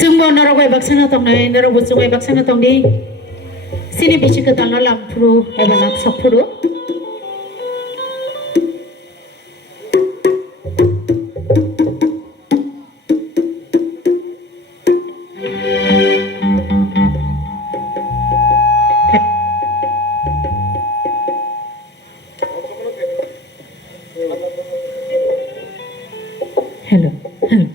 ซึ่งบนนรกไว้บักษณะตรงไหนนรกบุษไว้บักษณะตรงนี้สินี่พิชิตกันแล้วลำพรูไอ้บ้านนับสับพรูฮัลโหลฮัลโหล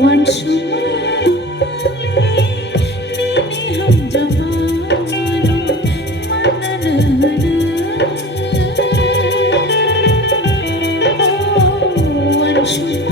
Once more Thank you.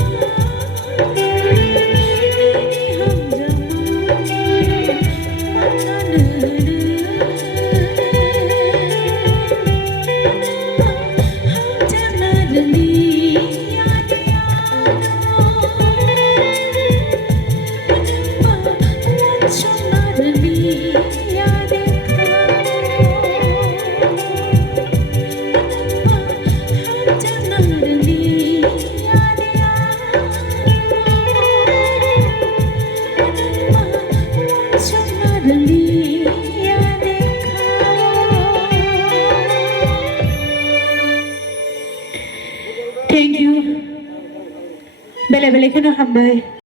Bele bele kena hambai.